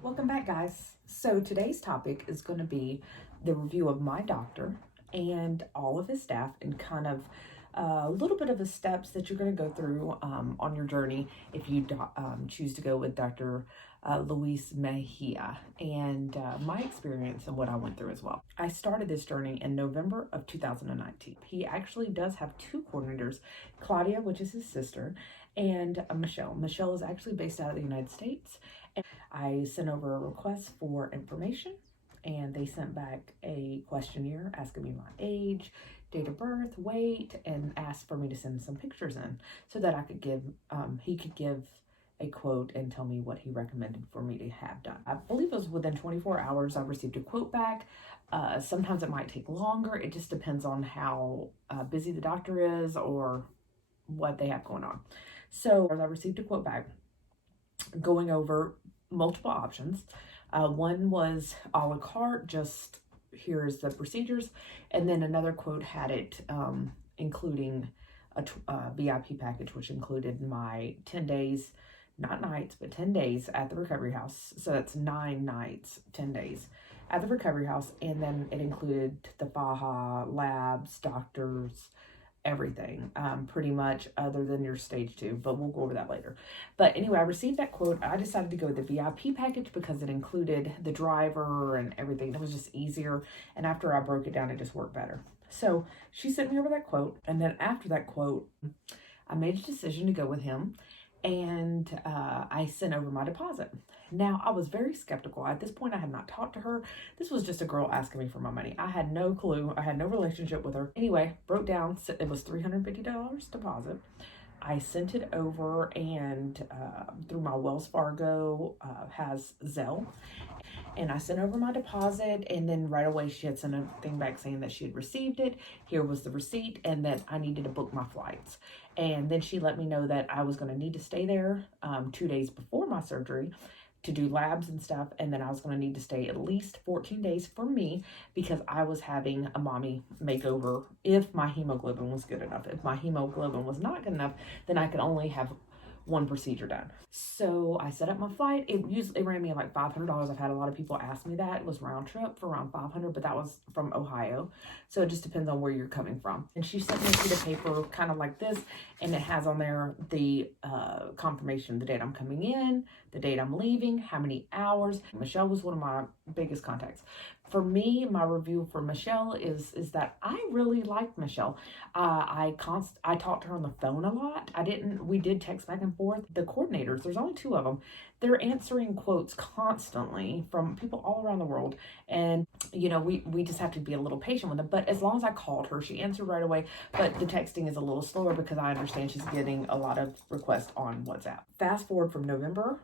Welcome back, guys. So today's topic is going to be the review of my doctor and all of his staff, and kind of a little bit of the steps that you're going to go through on your journey if you choose to go with Dr. Luis Mejia, and my experience and what I went through as well. I started this journey in November of 2019. He actually does have two coordinators, Claudia, which is his sister, and Michelle. Michelle is actually based out of the United States. I sent over a request for information, and they sent back a questionnaire asking me my age, date of birth, weight, and asked for me to send some pictures in so that I could give, he could give a quote and tell me what he recommended for me to have done. I believe it was within 24 hours I received a quote back. Sometimes it might take longer. It just depends on how busy the doctor is or what they have going on. So I received a quote back going over multiple options. One was a la carte, just here's the procedures, and then another quote had it including a VIP package, which included my 10 days, not nights, but 10 days at the recovery house. So that's 9 nights, 10 days at the recovery house, and then it included the Faja, labs, doctors, everything, pretty much, other than your stage 2, but we'll go over that later. But anyway, I received that quote. I decided to go with the VIP package because it included the driver and everything. It was just easier, and after I broke it down, it just worked better. So she sent me over that quote, and then after that quote, I made a decision to go with him, and I sent over my deposit. Now, I was very skeptical. At this point, I had not talked to her. This was just a girl asking me for my money. I had no clue. I had no relationship with her. Anyway, broke down. It was $350 deposit. I sent it over, and through my Wells Fargo has Zelle. And I sent over my deposit, and then right away she had sent a thing back saying that she had received it. Here was the receipt, and that I needed to book my flights. And then she let me know that I was going to need to stay there 2 days before my surgery to do labs and stuff, and then I was going to need to stay at least 14 days for me because I was having a mommy makeover if my hemoglobin was good enough. If my hemoglobin was not good enough, then I could only have one procedure done. So I set up my flight. It ran me like $500. I've had a lot of people ask me that. It was round trip for around $500, but that was from Ohio. So it just depends on where you're coming from. And she sent me a sheet of paper kind of like this, and it has on there the confirmation, the date I'm coming in, the date I'm leaving, how many hours. Michelle was one of my biggest contacts. For me, my review for Michelle is that I really liked Michelle. I talked to her on the phone a lot. We did text back and forth. The coordinators, there's only 2 of them. They're answering quotes constantly from people all around the world. And, you know, we just have to be a little patient with them. But as long as I called her, she answered right away. But the texting is a little slower because I understand she's getting a lot of requests on WhatsApp. Fast forward from November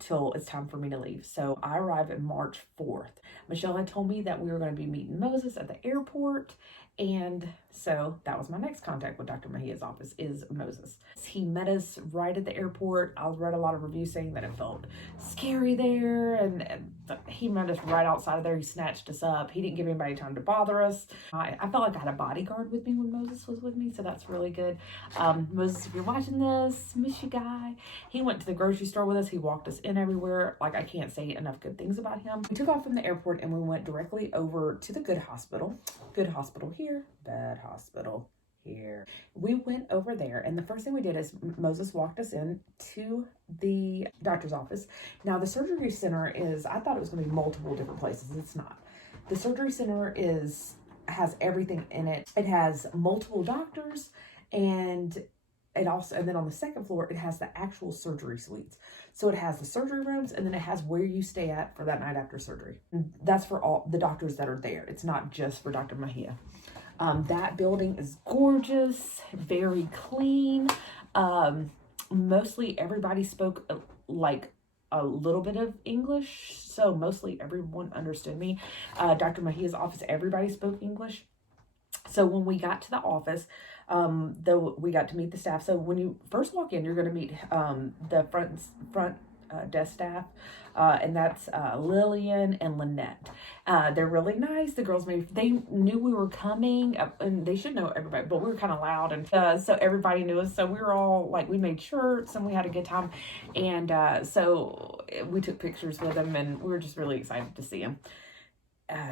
till it's time for me to leave. So I arrived at March 4th. Michelle had told me that we were going to be meeting Moses at the airport. And so that was my next contact with Dr. Mejia's office, is Moses. He met us right at the airport. I read a lot of reviews saying that it felt scary there, and he met us right outside of there. He snatched us up. He didn't give anybody time to bother us. I felt like I had a bodyguard with me when Moses was with me, so that's really good. Moses, if you're watching this, miss you, guy. He went to the grocery store with us. He walked us in everywhere. Like, I can't say enough good things about him. We took off from the airport, and we went directly over to the Good Hospital. Good Hospital here, Bad Hospital here. We went over there, and the first thing we did is Moses walked us in to the doctor's office. Now, the surgery center I thought it was going to be multiple different places. It's not. The surgery center has everything in it. It has multiple doctors, and then on the second floor, it has the actual surgery suites. So it has the surgery rooms, and then it has where you stay at for that night after surgery. And that's for all the doctors that are there. It's not just for Dr. Mejia. That building is gorgeous, very clean. Mostly everybody spoke like a little bit of English, so mostly everyone understood me. Dr. Mejia's office, everybody spoke English. So when we got to the office, we got to meet the staff. So when you first walk in, you're going to meet the front desk staff, and that's Lillian and Lynette. They're really nice. The girls, they knew we were coming, and they should know everybody, but we were kind of loud, and so everybody knew us. So we were all like, we made shirts, and we had a good time. And so we took pictures with him, and we were just really excited to see him.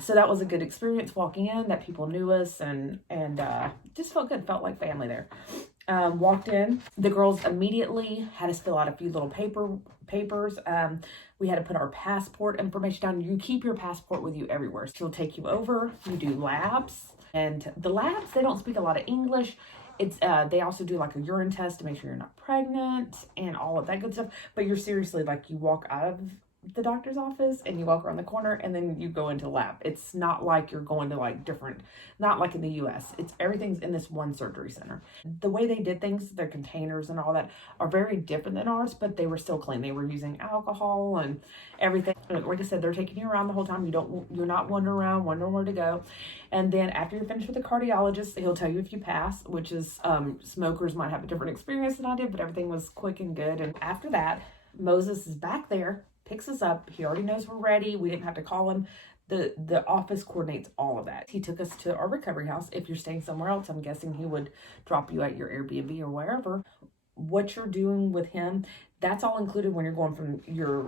So that was a good experience walking in, that people knew us, and just felt good, felt like family there. Walked in, the girls immediately had us fill out a few little papers. We had to put our passport information down. You keep your passport with you everywhere. She'll take you over. You do labs, and the labs, they don't speak a lot of English. It's they also do like a urine test to make sure you're not pregnant and all of that good stuff. But you're seriously, like, you walk out of the doctor's office and you walk around the corner and then you go into the lab. It's not like you're going to like different, not like in the US. It's everything's in this one surgery center. The way they did things, their containers and all that are very different than ours, but they were still clean. They were using alcohol and everything. Like I said, they're taking you around the whole time. You're not wandering around, wondering where to go. And then after you're finished with the cardiologist, he'll tell you if you pass, which is, smokers might have a different experience than I did, but everything was quick and good. And after that, Moses is back there, picks us up. He already knows we're ready. We didn't have to call him. The office coordinates all of that. He took us to our recovery house. If you're staying somewhere else, I'm guessing he would drop you at your Airbnb or wherever. What you're doing with him, that's all included when you're going from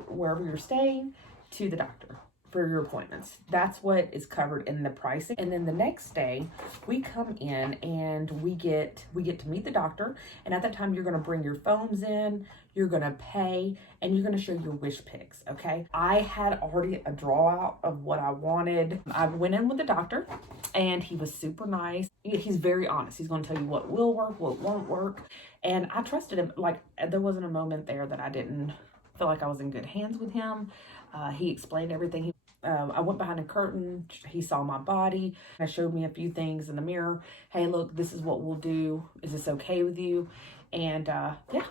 wherever you're staying to the doctor for your appointments. That's what is covered in the pricing. And then the next day we come in and we get to meet the doctor. And at that time, you're going to bring your phones in, you're going to pay, and you're going to show your wish pics. Okay. I had already a draw out of what I wanted. I went in with the doctor and he was super nice. He's very honest. He's going to tell you what will work, what won't work. And I trusted him. Like, there wasn't a moment there that I didn't feel like I was in good hands with him. He explained everything. I went behind a curtain. He saw my body. Showed me a few things in the mirror. Hey, look, this is what we'll do. Is this okay with you? And yeah,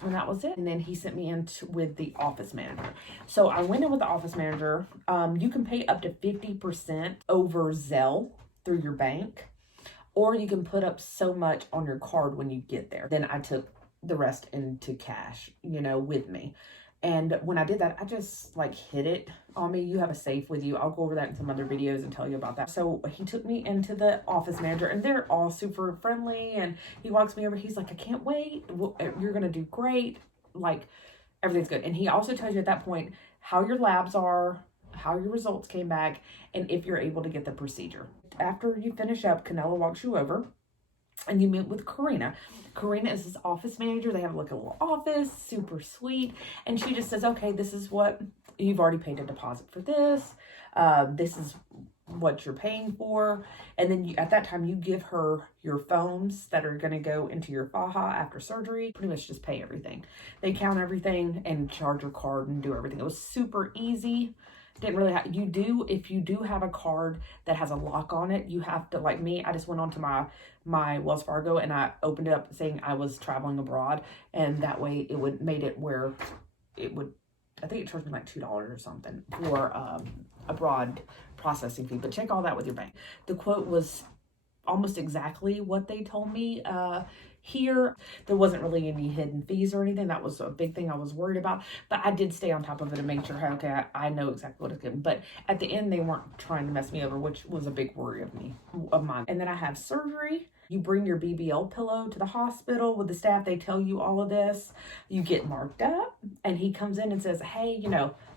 and that was it. And then he sent me in with the office manager. So I went in with the office manager. You can pay up to 50% over Zelle through your bank, or you can put up so much on your card when you get there. Then I took the rest into cash, with me. And when I did that, I just like hid it on me. You have a safe with you. I'll go over that in some other videos and tell you about that. So he took me into the office manager, and they're all super friendly. And he walks me over. He's like, I can't wait. You're going to do great. Like, everything's good. And he also tells you at that point how your labs are, how your results came back, and if you're able to get the procedure. After you finish up, Canella walks you over and you meet with Karina. Karina is his office manager. They have like a little office, super sweet. And she just says, okay, this is what you've already paid a deposit for this. This is what you're paying for. And then at that time, you give her your phones that are going to go into your faja after surgery. Pretty much just pay everything. They count everything and charge your card and do everything. It was super easy. Didn't really have, if you do have a card that has a lock on it, you have to, like me, I just went onto my Wells Fargo and I opened it up saying I was traveling abroad, and that way it made it where it would, I think it charged me like $2 or something for abroad processing fee. But check all that with your bank. The quote was almost exactly what they told me. Here, there wasn't really any hidden fees or anything. That was a big thing I was worried about. But I did stay on top of it and make sure, okay, I know exactly what it's getting. But at the end, they weren't trying to mess me over, which was a big worry of mine. And then I have surgery. You bring your BBL pillow to the hospital with the staff. They tell you all of this. You get marked up, and he comes in and says, hey,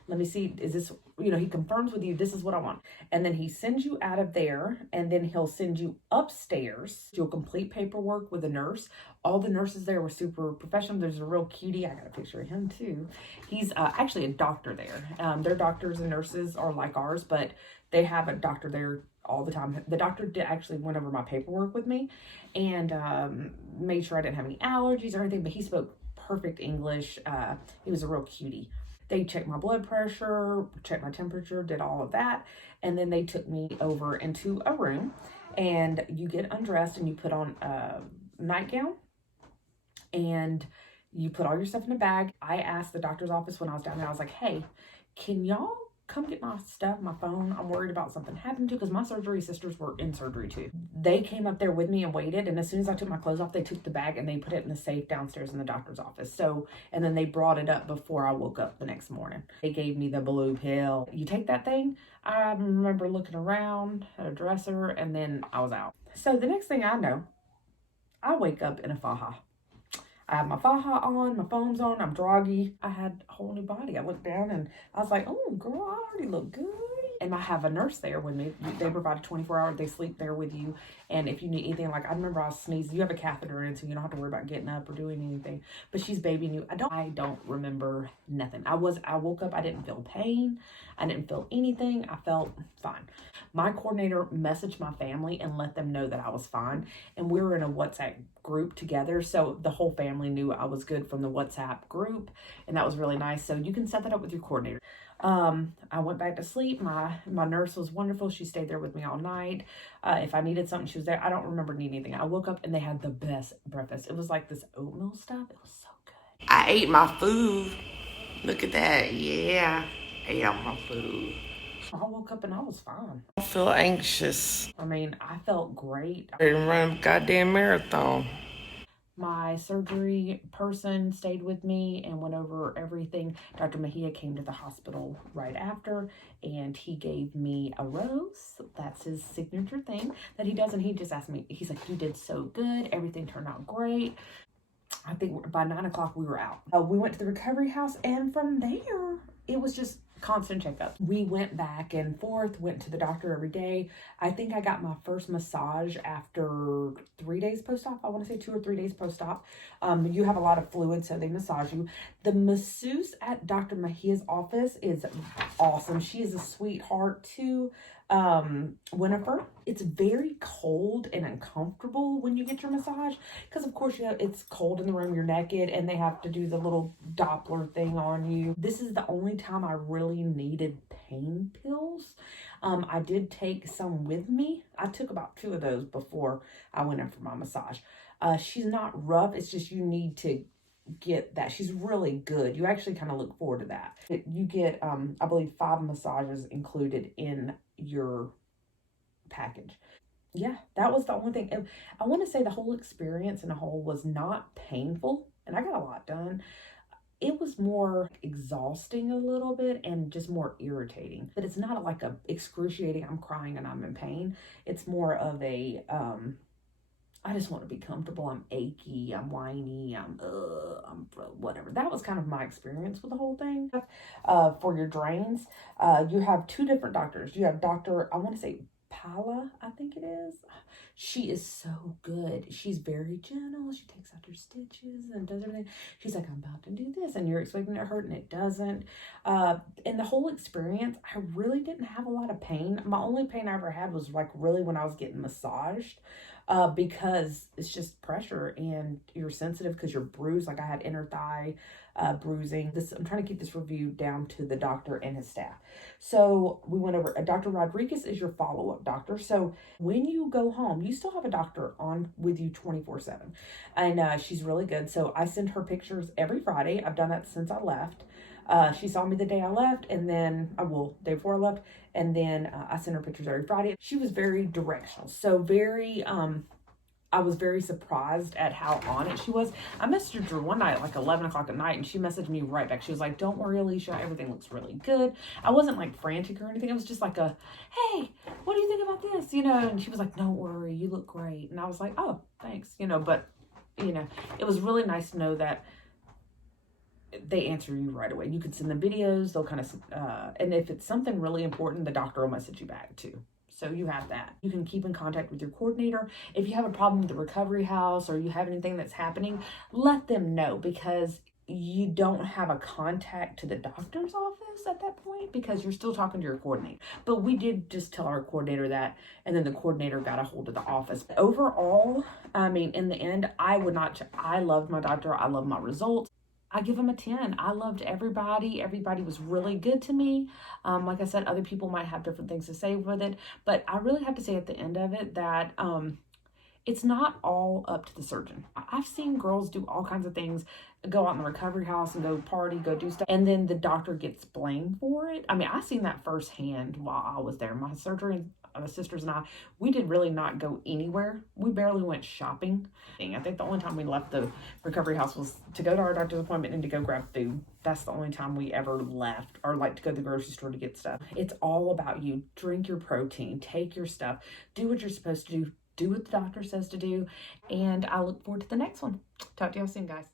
let me see, is this, he confirms with you, this is what I want. And then he sends you out of there, and then he'll send you upstairs. You'll complete paperwork with a nurse. All the nurses there were super professional. There's a real cutie. I got a picture of him too. He's actually a doctor there. Their doctors and nurses are like ours, but they have a doctor there all the time. The doctor actually went over my paperwork with me and made sure I didn't have any allergies or anything, but he spoke perfect English. He was a real cutie. They checked my blood pressure, checked my temperature, did all of that. And then they took me over into a room, and you get undressed and you put on a nightgown and you put all your stuff in a bag. I asked the doctor's office when I was down there, I was like, hey, can y'all come get my stuff, my phone? I'm worried about something happening to, because my surgery sisters were in surgery too. They came up there with me and waited, and as soon as I took my clothes off, they took the bag and they put it in the safe downstairs in the doctor's office. So, and then they brought it up before I woke up the next morning. They gave me the blue pill. You take that thing. I remember looking around at a dresser, and then I was out. So the next thing I know, I wake up in a faja. I have my faja on, my foam's on, I'm droggy. I had a whole new body. I looked down and I was like, oh, girl, I already look good. And I have a nurse there with me. They provide a 24-hour, they sleep there with you. And if you need anything, like I remember I was sneezing, you have a catheter in, so you don't have to worry about getting up or doing anything. But she's babying you. I don't remember nothing. I woke up, I didn't feel pain. I didn't feel anything. I felt fine. My coordinator messaged my family and let them know that I was fine. And we were in a WhatsApp group together. So the whole family knew I was good from the WhatsApp group. And that was really nice. So you can set that up with your coordinator. I went back to sleep. My nurse was wonderful. She stayed there with me all night. If I needed something, she was there. I don't remember needing anything. I woke up and they had the best breakfast. It was like this oatmeal stuff. It was so good. I ate my food. Look at that. Yeah. Ate all my food. I woke up and I was fine. I feel anxious. I mean, I felt great. I didn't run a goddamn marathon. My surgery person stayed with me and went over everything. Dr. Mejia came to the hospital right after, and he gave me a rose. That's his signature thing that he does. And he just asked me, he's like, you did so good. Everything turned out great. I think by 9 o'clock we were out. We went to the recovery house, and from there, it was just constant checkups. We went back and forth, went to the doctor every day. I think I got my first massage after 3 days post-op. I want to say 2 or 3 days post-op. You have a lot of fluid, so they massage you. The masseuse at Dr. Mejia's office is awesome. She is a sweetheart too. Winifred, it's very cold and uncomfortable when you get your massage because of course it's cold in the room, you're naked, and they have to do the little Doppler thing on you. This is the only time I really needed pain pills. I did take some with me. I took about 2 of those before I went in for my massage. She's not rough, it's just you need to get that. She's really good. You actually kind of look forward to that. You get I believe 5 massages included in your package. Yeah, that was the only thing. And I want to say the whole experience in a whole was not painful, and I got a lot done. It was more exhausting a little bit and just more irritating. But it's not like a excruciating, I'm crying and I'm in pain. It's more of a I just want to be comfortable. I'm achy, I'm whiny, I'm whatever. That was kind of my experience with the whole thing. For your drains, you have 2 different doctors. You have Dr. I want to say Paula, I think it is. She is so good. She's very gentle. She takes out your stitches and does everything. She's like, I'm about to do this, and you're expecting it to hurt, and it doesn't. In the whole experience, I really didn't have a lot of pain. My only pain I ever had was like really when I was getting massaged. Because it's just pressure and you're sensitive because you're bruised. Like I had inner thigh bruising. I'm trying to keep this review down to the doctor and his staff. So we went over, Dr. Rodriguez is your follow-up doctor. So when you go home, you still have a doctor on with you 24/7. And she's really good. So I send her pictures every Friday. I've done that since I left. She saw me the day I left, and then day before I left, and then I sent her pictures every Friday. She was very directional, so I was very surprised at how on it she was. I messaged her one night, like 11 o'clock at night, and she messaged me right back. She was like, don't worry, Alicia, everything looks really good. I wasn't like frantic or anything. It was just like hey, what do you think about this? And she was like, don't worry, you look great. And I was like, oh, thanks, but it was really nice to know that they answer you right away. You could send them videos. They'll kind of, and if it's something really important, the doctor will message you back too. So you have that. You can keep in contact with your coordinator. If you have a problem with the recovery house or you have anything that's happening, let them know, because you don't have a contact to the doctor's office at that point because you're still talking to your coordinator. But we did just tell our coordinator that, and then the coordinator got a hold of the office. Overall, I mean, in the end, I loved my doctor. I love my results. I give them a 10. I loved everybody. Everybody was really good to me. Like I said, other people might have different things to say with it, but I really have to say at the end of it that it's not all up to the surgeon. I've seen girls do all kinds of things, go out in the recovery house and go party, go do stuff, and then the doctor gets blamed for it. I mean, I seen that firsthand while I was there. My sisters and I, we did really not go anywhere. We barely went shopping. I think the only time we left the recovery house was to go to our doctor's appointment and to go grab food. That's the only time we ever left, or like to go to the grocery store to get stuff. It's all about you. Drink your protein, take your stuff, do what you're supposed to do what the doctor says to do, and I look forward to the next one. Talk to y'all soon, guys.